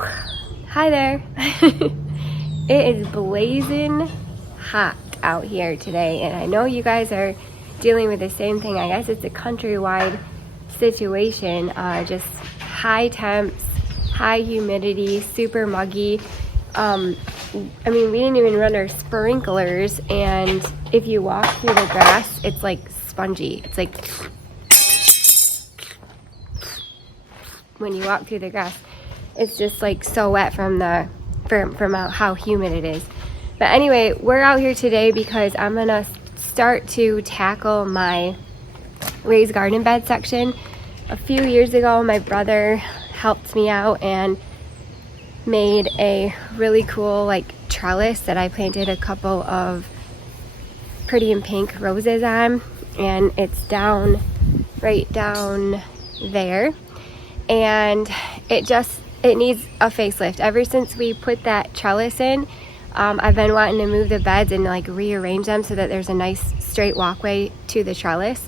Hi there. It is blazing hot out here today, and I know you guys are dealing with the same thing. I guess it's a countrywide situation. Just high temps, high humidity, super muggy. I mean, we didn't even run our sprinklers, and if you walk through the grass, it's like spongy. It's like when you walk through the grass, it's just like so wet from how humid it is. But anyway, we're out here today because I'm gonna start to tackle my raised garden bed section. A few years ago, my brother helped me out and made a really cool like trellis that I planted a couple of pretty and pink roses on, and it's right down there, and it needs a facelift. Ever since we put that trellis in, I've been wanting to move the beds and like rearrange them so that there's a nice straight walkway to the trellis.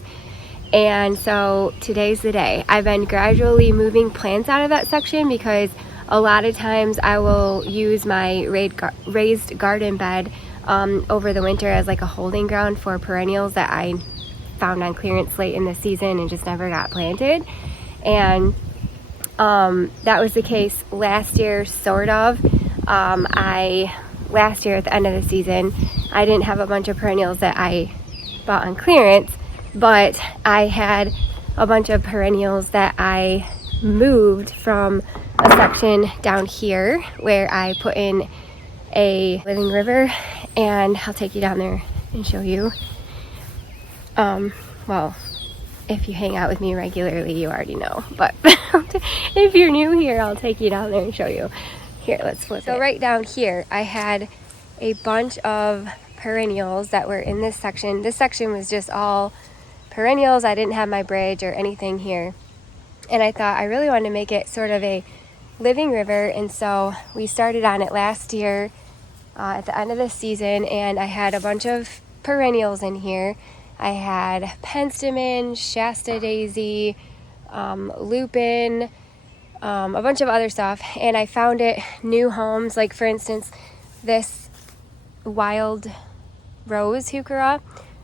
And so today's the day. I've been gradually moving plants out of that section because a lot of times I will use my raised garden bed over the winter as like a holding ground for perennials that I found on clearance late in the season and just never got planted. And that was the case last year, sort of. Last year at the end of the season, I didn't have a bunch of perennials that I bought on clearance, but I had a bunch of perennials that I moved from a section down here where I put in a living river, and I'll take you down there and show you. Well, if you hang out with me regularly, you already know, but if you're new here, I'll take you down there and show you. Here, let's flip it. So right down here, I had a bunch of perennials that were in this section. This section was just all perennials. I didn't have my bridge or anything here. And I thought I really wanted to make it sort of a living river. And so we started on it last year at the end of the season. And I had a bunch of perennials in here. I had penstemon, Shasta daisy, lupin, a bunch of other stuff. And I found it new homes. Like for instance, this wild rose heuchera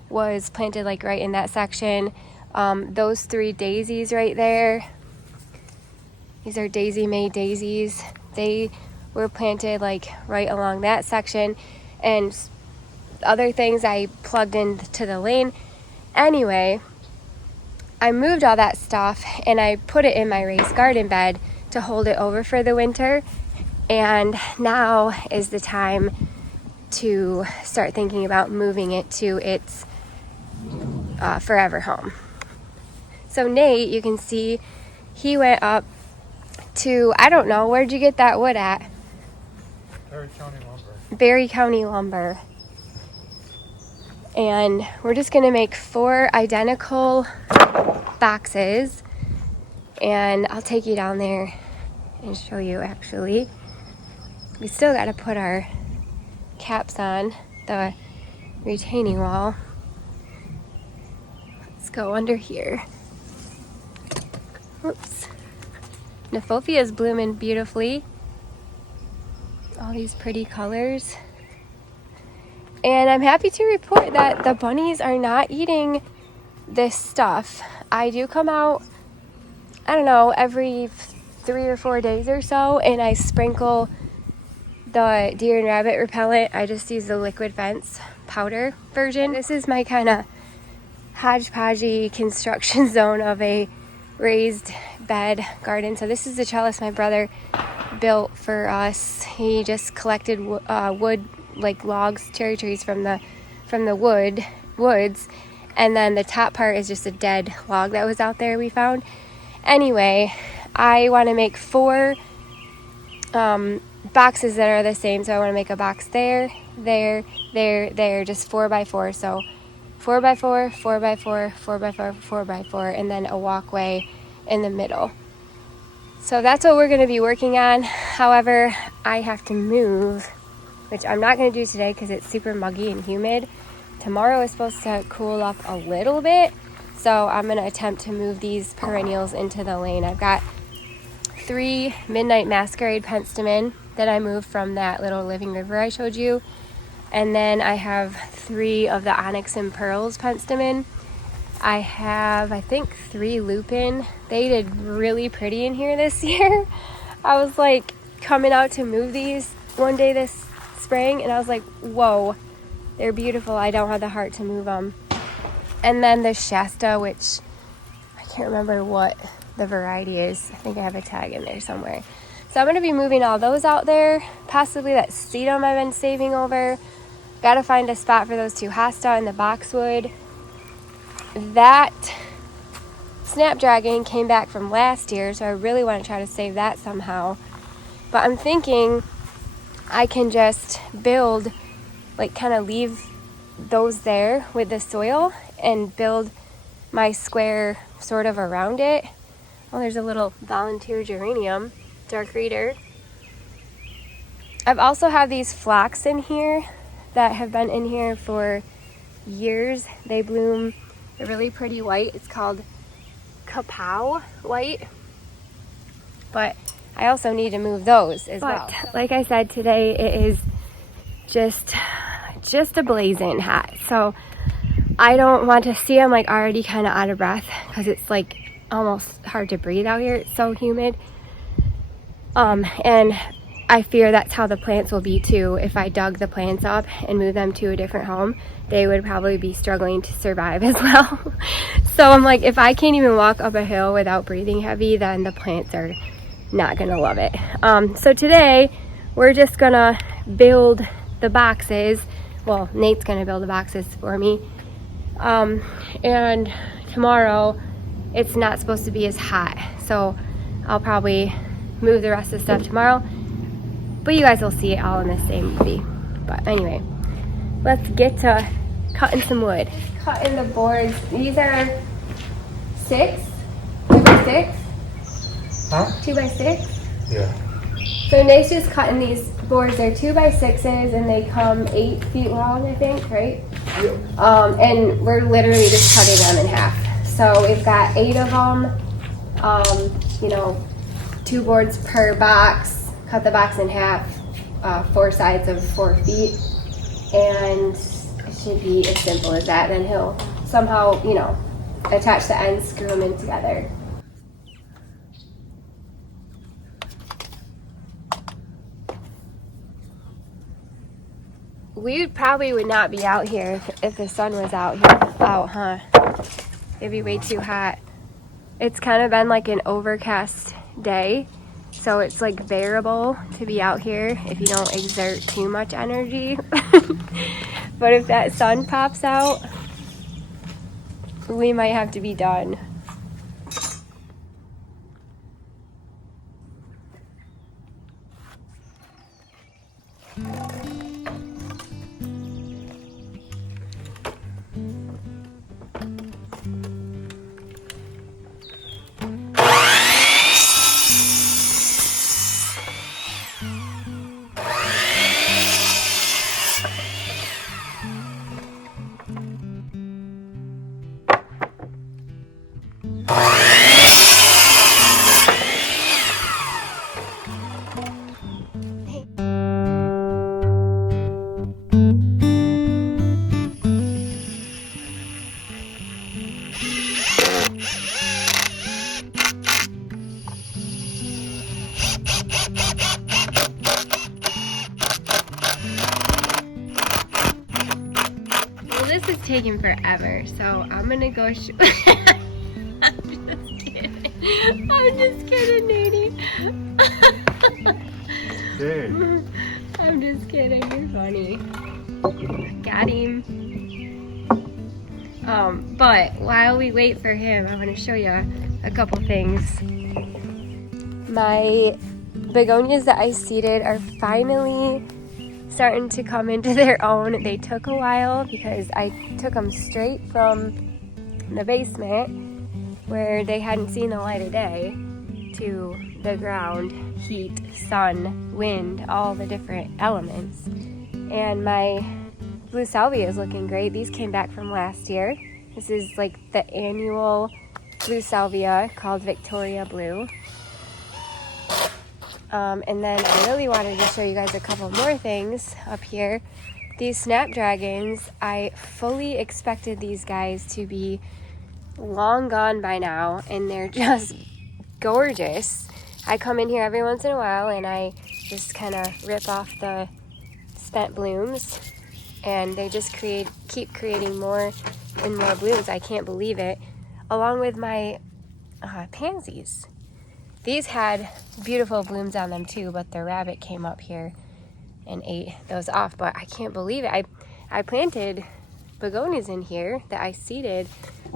was planted like right in that section. Those three daisies right there, these are Daisy May daisies. They were planted like right along that section, and other things I plugged into the lane. Anyway, I moved all that stuff and I put it in my raised garden bed to hold it over for the winter, and now is the time to start thinking about moving it to its forever home. So Nate, you can see, he went up to, I don't know, where'd you get that wood at? Berry County Lumber. And we're just gonna make 4 identical boxes, and I'll take you down there and show you. Actually, we still got to put our caps on the retaining wall. Let's go under here. Oops. Nephofia is blooming beautifully. All these pretty colors. And I'm happy to report that the bunnies are not eating this stuff. I do come out, I don't know, every 3 or 4 days or so, and I sprinkle the deer and rabbit repellent. I just use the liquid fence powder version. This is my kind of hodgepodgey construction zone of a raised bed garden. So this is the trellis my brother built for us. He just collected wood, like logs, cherry trees from the woods, and then the top part is just a dead log that was out there we found. Anyway, I want to make 4 boxes that are the same. So I want to make a box there, just 4x4. So 4x4, 4x4, 4x4, 4x4, and then a walkway in the middle. So that's what we're going to be working on. However, I have to move, which I'm not going to do today because it's super muggy and humid. Tomorrow is supposed to cool up a little bit, so I'm going to attempt to move these perennials into the lane. I've got 3 Midnight Masquerade penstemon that I moved from that little living river I showed you. And then I have 3 of the Onyx and Pearls penstemon. I have, I think, 3 lupin. They did really pretty in here this year. I was like coming out to move these one day this spring and I was like, whoa, they're beautiful. I don't have the heart to move them. And then the Shasta, which I can't remember what the variety is. I think I have a tag in there somewhere. So I'm going to be moving all those out there. Possibly that sedum I've been saving over. Got to find a spot for those 2 hosta and the boxwood. That Snapdragon came back from last year, so I really want to try to save that somehow. But I'm thinking I can just build, like kind of leave those there with the soil and build my square sort of around it. Oh, there's a little volunteer geranium, dark reader. I've also had these phlox in here that have been in here for years. They bloom a really pretty white. It's called Kapow white. But I also need to move those as well. Like I said, today it is just a blazing hot. So I don't want to see, I'm like already kind of out of breath because it's like almost hard to breathe out here. It's so humid. And I fear that's how the plants will be too. If I dug the plants up and moved them to a different home, they would probably be struggling to survive as well. So I'm like, if I can't even walk up a hill without breathing heavy, then the plants are not gonna love it. So today we're just gonna build the boxes. Well, Nate's gonna build the boxes for me. And tomorrow it's not supposed to be as hot, so I'll probably move the rest of the stuff tomorrow. But you guys will see it all in the same movie. But anyway, let's get to cutting some wood. Cutting the boards. These are 6, 2 by 6. Huh? 2 by 6. Yeah. So Nate's just cutting these boards. They're 2 by 6s and they come 8 feet long, I think, right? Yeah. And we're literally just cutting them in half. So we've got 8 of them. You know, 2 boards per box. Cut the box in half, 4 sides of 4 feet, and it should be as simple as that. Then he'll somehow, you know, attach the ends, screw them in together. We probably would not be out here if the sun was out, huh? It'd be way too hot. It's kind of been like an overcast day. So it's like bearable to be out here if you don't exert too much energy. But if that sun pops out, we might have to be done. This is taking forever, so I'm gonna go I'm just kidding, Nadie. Hey. I'm just kidding, you're funny. Got him. But while we wait for him, I want to show you a couple things. My begonias that I seeded are finally starting to come into their own. They took a while because I took them straight from the basement where they hadn't seen the light of day to the ground, heat, sun, wind, all the different elements. And my blue salvia is looking great. These came back from last year. This is like the annual blue salvia called Victoria Blue. And then I really wanted to show you guys a couple more things up here. These snapdragons, I fully expected these guys to be long gone by now, and they're just gorgeous. I come in here every once in a while and I just kind of rip off the spent blooms, and they just keep creating more and more blooms. I can't believe it. Along with my pansies. These had beautiful blooms on them too, but the rabbit came up here and ate those off. But I can't believe it. I planted begonias in here that I seeded,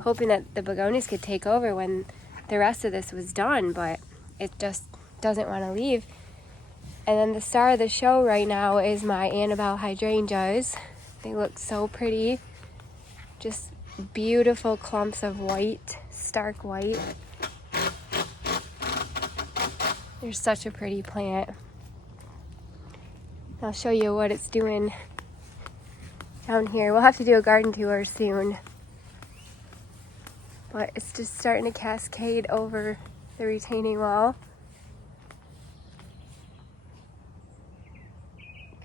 hoping that the begonias could take over when the rest of this was done, but it just doesn't want to leave. And then the star of the show right now is my Annabelle hydrangeas. They look so pretty. Just beautiful clumps of white, stark white. They're such a pretty plant. I'll show you what it's doing down here. We'll have to do a garden tour soon. But it's just starting to cascade over the retaining wall.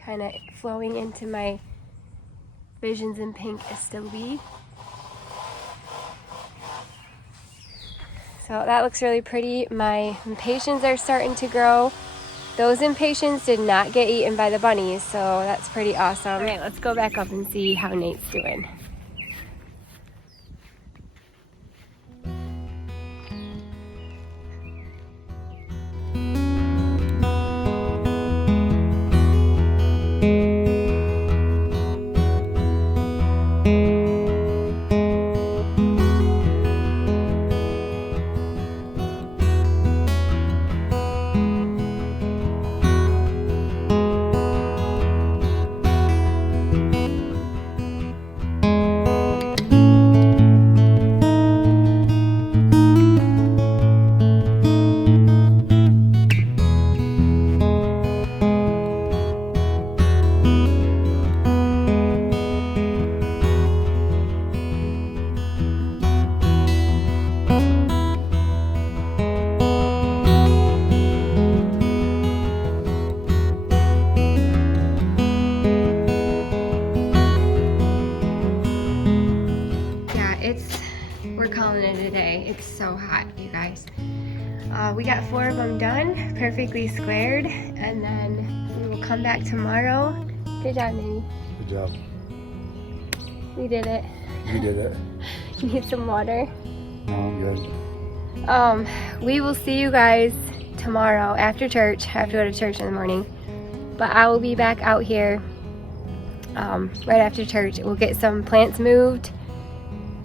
Kind of flowing into my Visions in Pink Astobe. So that looks really pretty. My impatiens are starting to grow. Those impatiens did not get eaten by the bunnies, so that's pretty awesome. All right, let's go back up and see how Nate's doing. We're calling it a day. It's so hot, you guys. We got 4 of them done, perfectly squared, and then we will come back tomorrow. Good job, Nate. Good job. We did it. You did it. You need some water? No, I'm good. We will see you guys tomorrow after church. I have to go to church in the morning. But I will be back out here right after church. We'll get some plants moved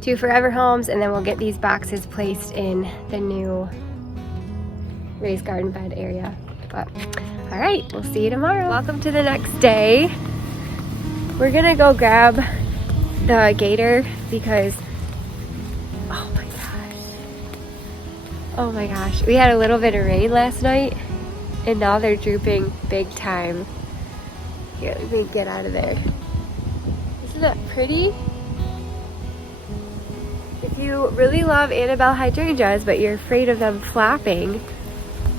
to Forever Homes, and then we'll get these boxes placed in the new raised garden bed area. But all right, we'll see you tomorrow. Welcome to the next day. We're gonna go grab the gator because oh my gosh, we had a little bit of rain last night and now they're drooping big time. Here, let me get out of there. Isn't that pretty? If you really love Annabelle hydrangeas but you're afraid of them flopping,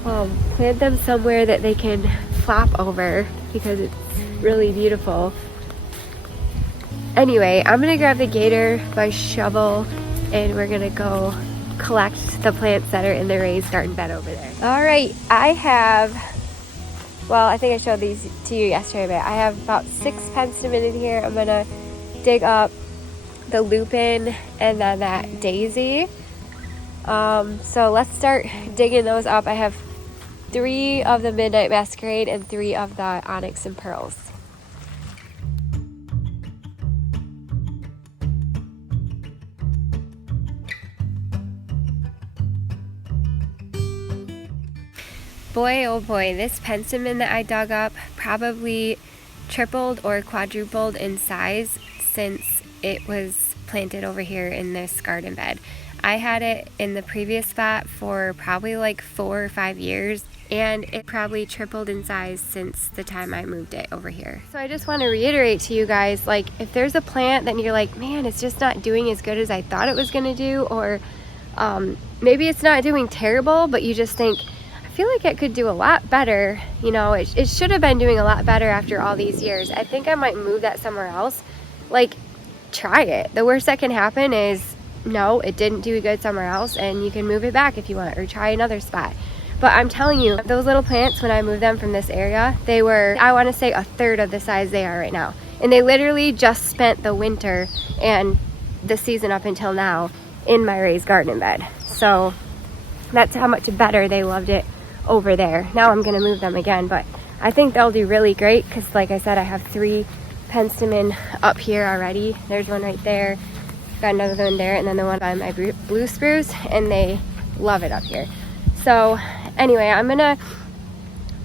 plant them somewhere that they can flop over because it's really beautiful. Anyway, I'm gonna grab the gator by shovel and we're gonna go collect the plants that are in the raised garden bed over there. All right, I think I showed these to you yesterday, but I have about 6 penstemon in here. I'm gonna dig up the lupin and then that daisy. So let's start digging those up. I have 3 of the Midnight Masquerade and 3 of the Onyx and Pearls. Boy, oh boy, this penstemon that I dug up probably tripled or quadrupled in size since it was planted over here in this garden bed. I had it in the previous spot for probably like 4 or 5 years, and it probably tripled in size since the time I moved it over here. So I just want to reiterate to you guys, like, if there's a plant that you're like, man, it's just not doing as good as I thought it was going to do, or maybe it's not doing terrible, but you just think, feel like it could do a lot better. You know, it should have been doing a lot better after all these years. I think I might move that somewhere else. Like, try it. The worst that can happen is no, it didn't do good somewhere else, and you can move it back if you want, or try another spot. But I'm telling you, those little plants, when I moved them from this area, they were, I want to say, a third of the size they are right now. And they literally just spent the winter and the season up until now in my raised garden bed. So that's how much better they loved it over there. Now I'm going to move them again, but I think they'll do really great because, like I said, I have 3 penstemon up here already. There's one right there, got another one there, and then the one by my blue spruce, and they love it up here. So anyway, I'm gonna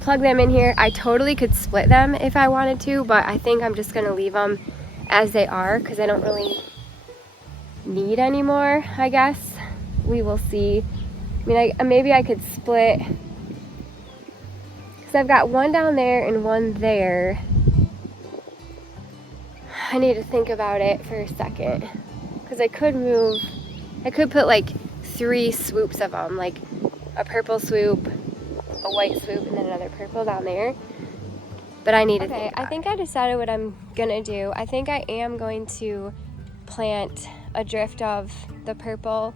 plug them in here. I totally could split them if I wanted to, but I think I'm just gonna leave them as they are because I don't really need any more, I guess. We will see. I mean, maybe I could split, because I've got one down there and one there. I need to think about it for a second, because I could put like 3 swoops of them, like a purple swoop, a white swoop, and then another purple down there. But I need to think. I think I decided what I'm gonna do. I think I am going to plant a drift of the purple,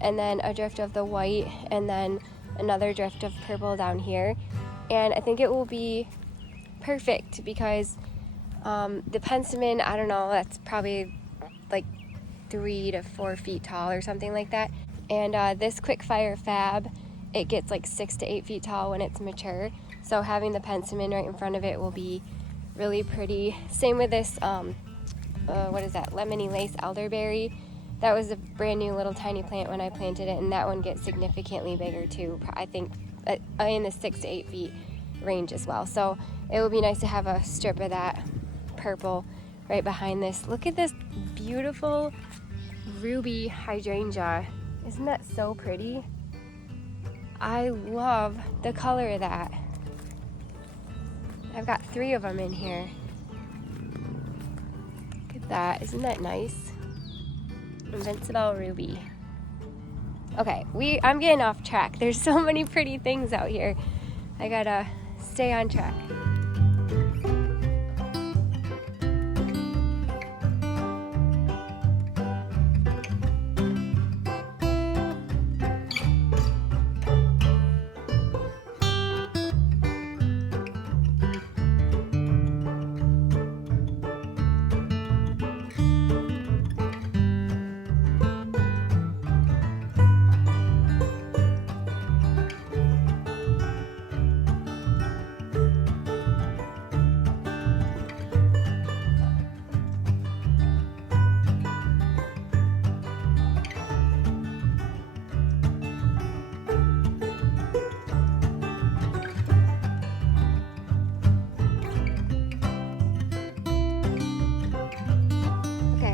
and then a drift of the white, and then another drift of purple down here. And I think it will be perfect because the penstemon, I don't know, that's probably like 3 to 4 feet tall or something like that. And this quick fire fab, it gets like 6 to 8 feet tall when it's mature. So having the penstemon right in front of it will be really pretty. Same with this, what is that, lemony lace elderberry. That was a brand new little tiny plant when I planted it, and that one gets significantly bigger too. I think in the 6 to 8 feet range as well. So it would be nice to have a strip of that purple right behind this. Look at this beautiful ruby hydrangea. Isn't that so pretty? I love the color of that. I've got 3 of them in here. Look at that. Isn't that nice? Invincible ruby. Okay, I'm getting off track. There's so many pretty things out here. I gotta stay on track.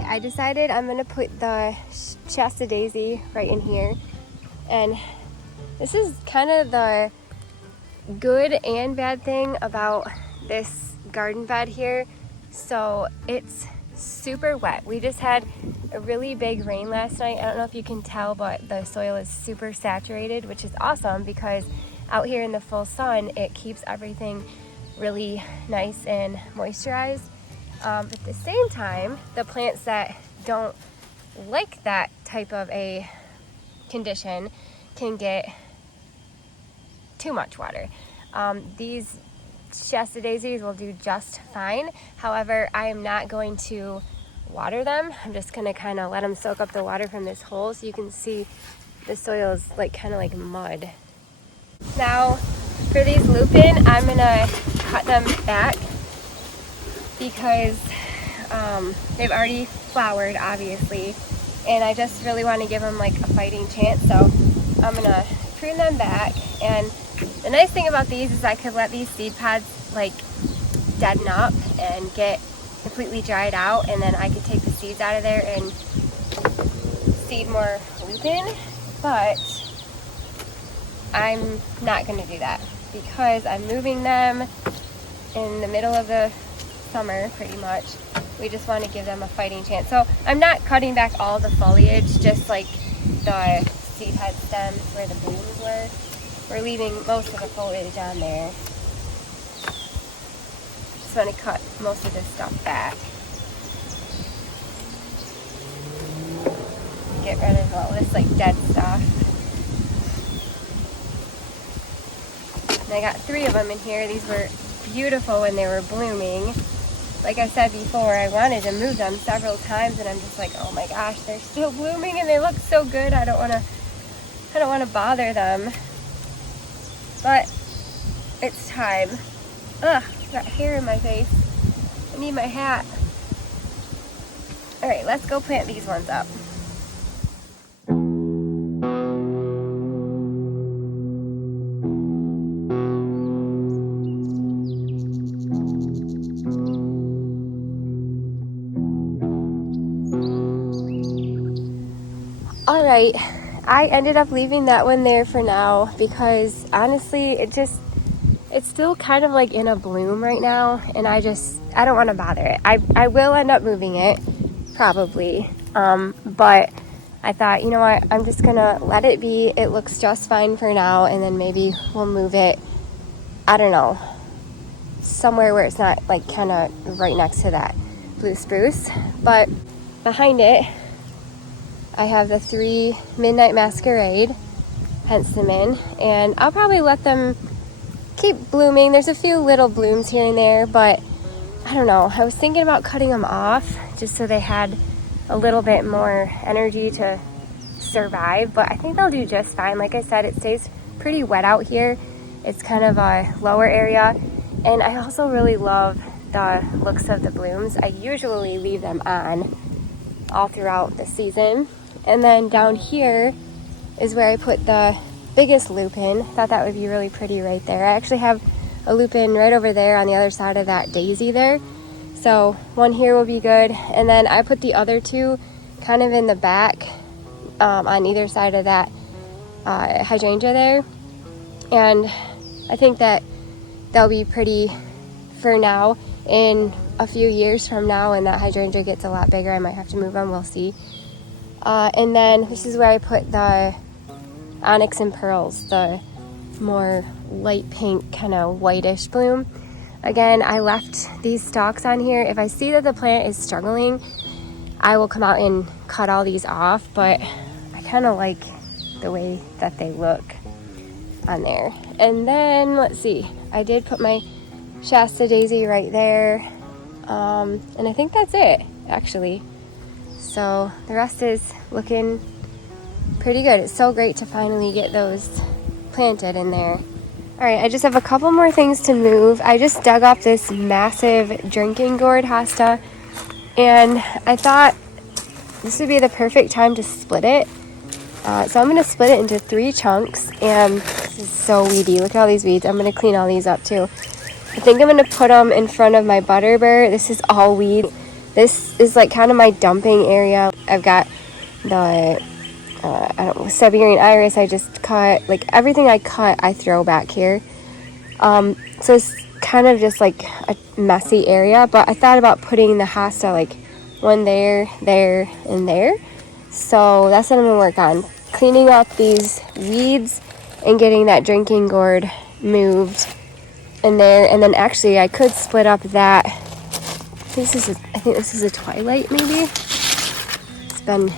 I decided I'm gonna put the Shasta Daisy right in here, and this is kind of the good and bad thing about this garden bed here. So it's super wet. We just had a really big rain last night. I don't know if you can tell, but the soil is super saturated, which is awesome because out here in the full sun, it keeps everything really nice and moisturized. But at the same time, the plants that don't like that type of a condition can get too much water. These Shasta daisies will do just fine. However, I am not going to water them. I'm just gonna kind of let them soak up the water from this hole, so you can see the soil is like kind of like mud. Now for these lupin, I'm gonna cut them back because they've already flowered, obviously, and I just really want to give them like a fighting chance. So I'm gonna prune them back, and the nice thing about these is I could let these seed pods like deaden up and get completely dried out, and then I could take the seeds out of there and seed more lupin. But I'm not going to do that because I'm moving them in the middle of the summer pretty much. We just want to give them a fighting chance. So I'm not cutting back all the foliage, just like the seed head stems where the blooms were. we're leaving most of the foliage on there. Just want to cut most of this stuff back. Get rid of all this like dead stuff. And I got 3 of them in here. These were beautiful when they were blooming. Like I said before, I wanted to move them several times, and I'm just like, oh my gosh, they're still blooming and they look so good. I don't want to bother them. But it's time. Ugh, got hair in my face. I need my hat. All right, let's go plant these ones up. All right, I ended up leaving that one there for now because honestly, it's still kind of like in a bloom right now, and I don't want to bother it. I will end up moving it, probably, but I thought, you know what, I'm just gonna let it be. It looks just fine for now, and then maybe we'll move it, I don't know, somewhere where it's not like kind of right next to that blue spruce. But behind it, I have the 3 Midnight Masquerade penstemon, and I'll probably let them keep blooming. There's a few little blooms here and there, but I don't know. I was thinking about cutting them off just so they had a little bit more energy to survive, but I think they'll do just fine. Like I said, it stays pretty wet out here. It's kind of a lower area, and I also really love the looks of the blooms. I usually leave them on all throughout the season. And then down here is where I put the biggest lupin. Thought that would be really pretty right there. I actually have a lupin right over there on the other side of that daisy there. So one here will be good. And then I put the other 2 kind of in the back on either side of that hydrangea there. And I think that they'll be pretty for now. In a few years from now, when that hydrangea gets a lot bigger, I might have to move them. We'll see. And then this is where I put the onyx and pearls, the more light pink kind of whitish bloom. Again, I left these stalks on here. If I see that the plant is struggling, I will come out and cut all these off, but I kind of like the way that they look on there. And then let's see, I did put my Shasta daisy right there, and I think that's it actually. So the rest is looking pretty good. It's so great to finally get those planted in there. All right, I just have a couple more things to move. I just dug up this massive drinking gourd hosta, and I thought this would be the perfect time to split it. So I'm going to split it into 3 chunks, and this is so weedy. Look at all these weeds. I'm going to clean all these up too. I think I'm going to put them in front of my butterbur. This is all weed. This is like kind of my dumping area. I've got the Siberian iris I just cut. Like everything I cut, I throw back here. So it's kind of just like a messy area, but I thought about putting the hosta like one there, there, and there. So that's what I'm going to work on. Cleaning up these weeds and getting that drinking gourd moved in there. And then actually I could split up that. I think this is a twilight maybe. It's been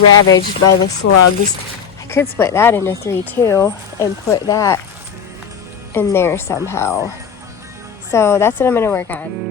ravaged by the slugs. I could split that into 3 too and put that in there somehow. So that's what I'm going to work on.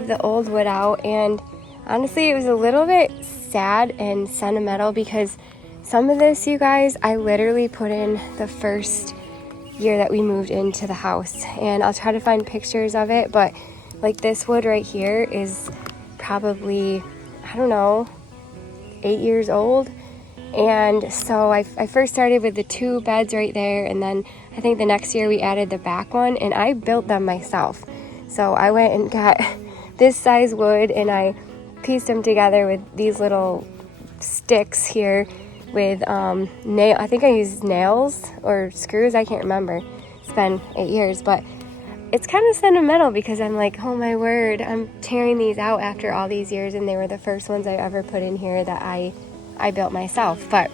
of the old wood out, and honestly it was a little bit sad and sentimental because some of this, you guys, I literally put in the first year that we moved into the house, and I'll try to find pictures of it, but like this wood right here is probably, I don't know, 8 years old. And so I first started with the 2 beds right there, and then I think the next year we added the back one, and I built them myself. So I went and got this size wood and I pieced them together with these little sticks here with I think I used nails or screws, I can't remember. It's been 8 years, but it's kind of sentimental because I'm like, oh my word, I'm tearing these out after all these years, and they were the first ones I ever put in here that I built myself. But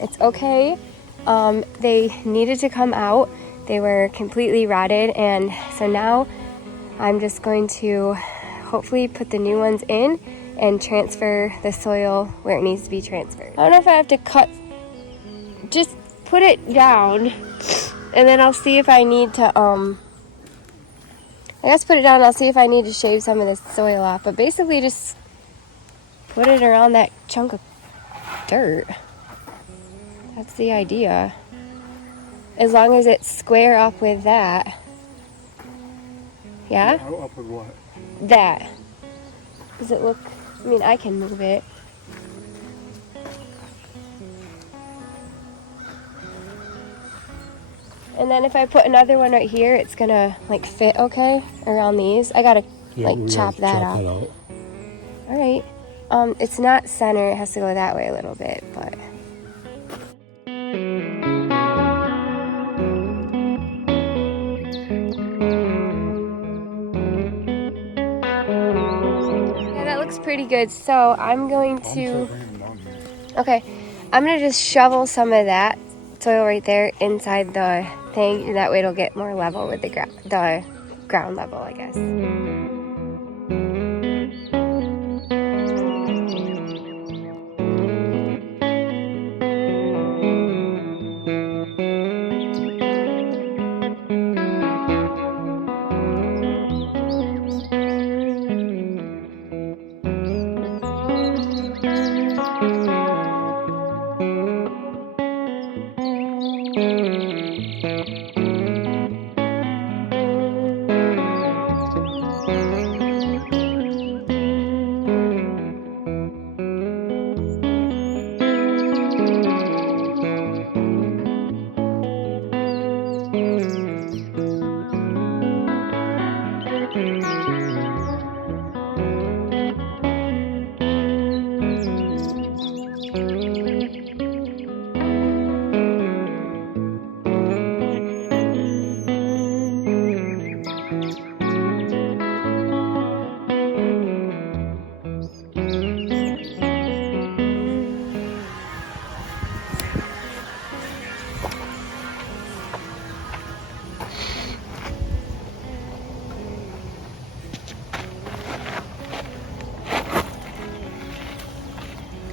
it's okay. They needed to come out. They were completely rotted, and so now I'm just going to hopefully put the new ones in and transfer the soil where it needs to be transferred. I don't know if I have to just put it down, and then I'll see if I need to I guess put it down and I'll see if I need to shave some of this soil off. But basically just put it around that chunk of dirt. That's the idea. As long as it's square up with that. Yeah? Up with what? That. Does it look, I mean, I can move it. And then if I put another one right here, it's gonna like fit okay around these. I gotta chop that off. All right. It's not center, it has to go that way a little bit, but. Yeah, that looks pretty good. So I'm going to, okay, I'm gonna just shovel some of that soil right there inside the thing, and that way it'll get more level with the ground level, I guess.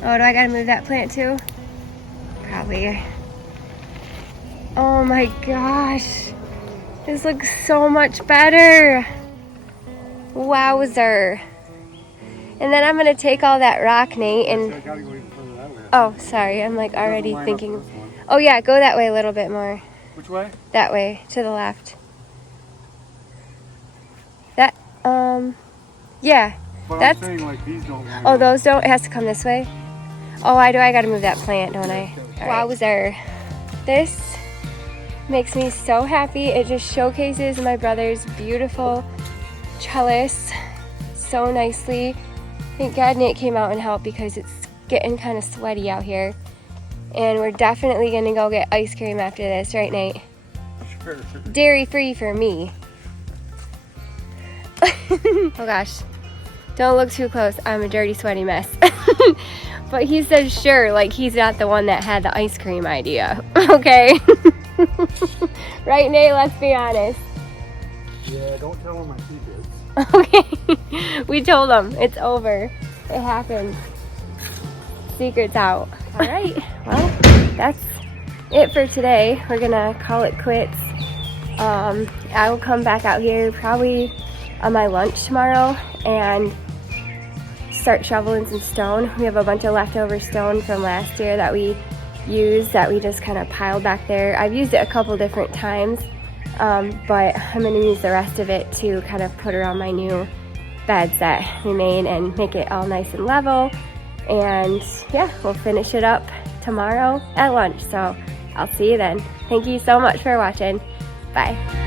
Oh, do I gotta move that plant too? Probably. Oh my gosh. This looks so much better. Wowzer. And then I'm gonna take all that rock, Nate, and... I gotta go even further that way. Oh, sorry. I'm like already thinking... Oh yeah, go that way a little bit more. Which way? That way, to the left. That, yeah. But That's... I'm saying like these don't line Oh, up. those don't? It has to come this way? Oh, I gotta move that plant, don't I? Wowzer. This makes me so happy. It just showcases my brother's beautiful trellis so nicely. Thank God Nate came out and helped because it's getting kind of sweaty out here. And we're definitely gonna go get ice cream after this, right, Nate? Sure. Dairy free for me. Oh gosh. Don't look too close. I'm a dirty, sweaty mess. But he says sure, like he's not the one that had the ice cream idea. Okay? Right, Nate? Let's be honest. Yeah, don't tell him my secrets. Okay. We told him. It's over. It happened. Secret's out. All right. Well, that's it for today. We're gonna call it quits. I will come back out here probably on my lunch tomorrow and start shoveling some stone. We have a bunch of leftover stone from last year that we used that we just kind of piled back there. I've used it a couple different times, but I'm going to use the rest of it to kind of put around my new beds that we made and make it all nice and level. And yeah, we'll finish it up tomorrow at lunch. So I'll see you then. Thank you so much for watching. Bye.